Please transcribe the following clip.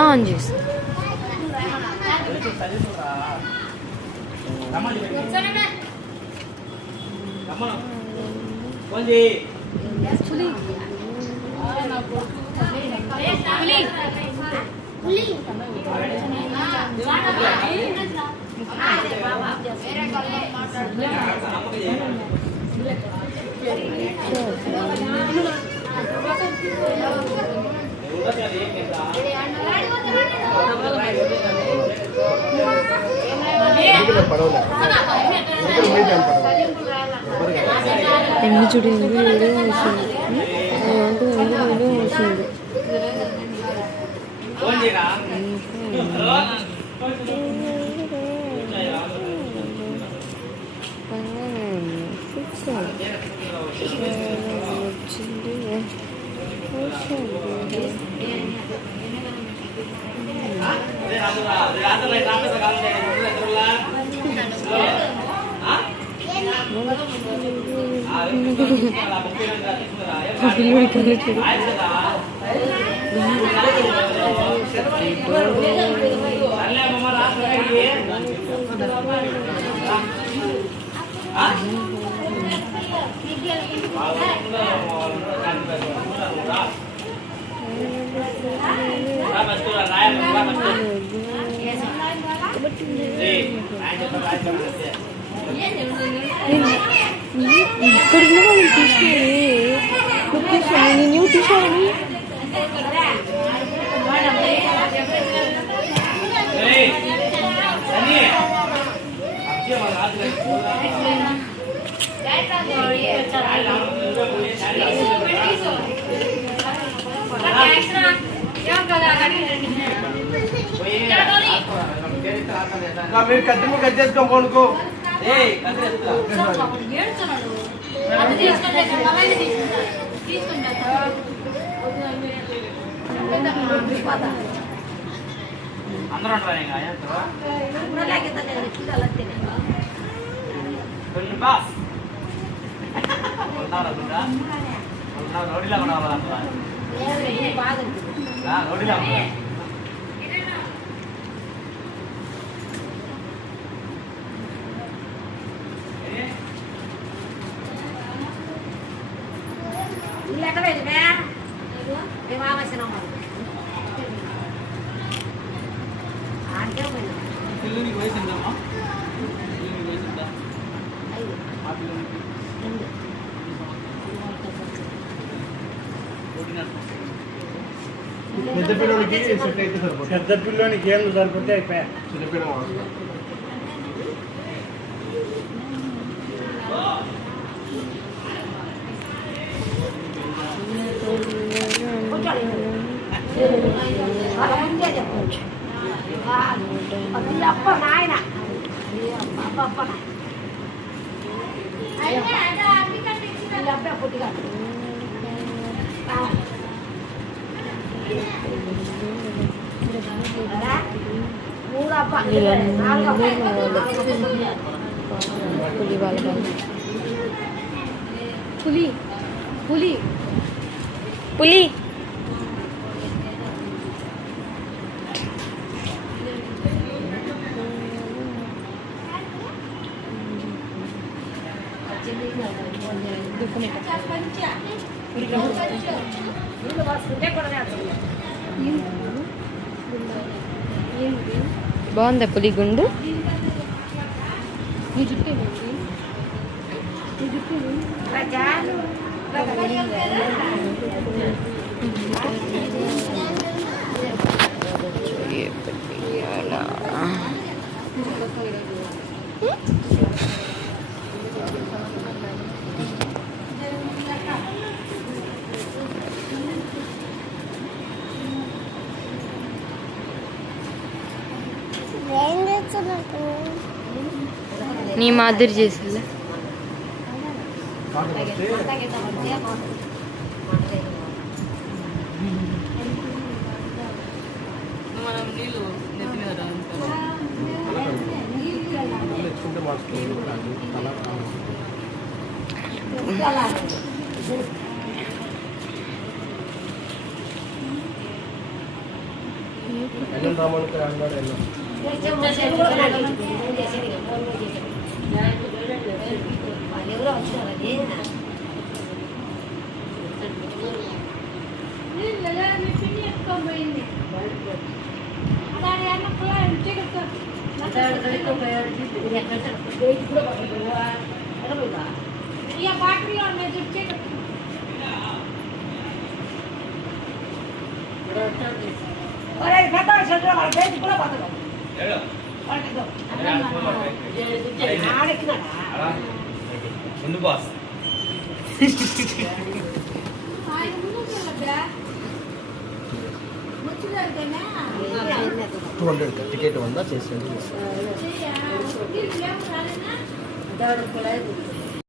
on చేసి ఎన్ని చూడు ఎన్ని వీడియో వస్తుంది వీడియో వస్తుంది ఇక్కడ వాళ్ళు తీసుకుని నేను తీసుకోవాలి మీరు కత్తిని కట్ చేసుకో కొనుక్కో అందరూ రోడ్లా పిల్లలకి వయసు ఎంతమ్మా పిల్లలకి వయసు ఎంత ఆ పిల్లలకి పెద్ద పిల్లలకి సెట్ అయితే సరిపోతుంది పెద్ద పిల్లలకి ఏం సరిపోతే అయిపోయా చిన్న పిల్లలు పులి పులి పులి బాగుందా పులి గుండు నీ మాదిరి చేసిందా మనం నీళ్ళు నెత్తి మీద తెచ్చుకుంటే మార్చుకోవాలి అలా ఎల్లం రామానికి అన్నాడు ఎల్లం ఎవరో వచ్చినారని ముందు బాస్ 200 టికెట్ ఉందా చేసేది కూడా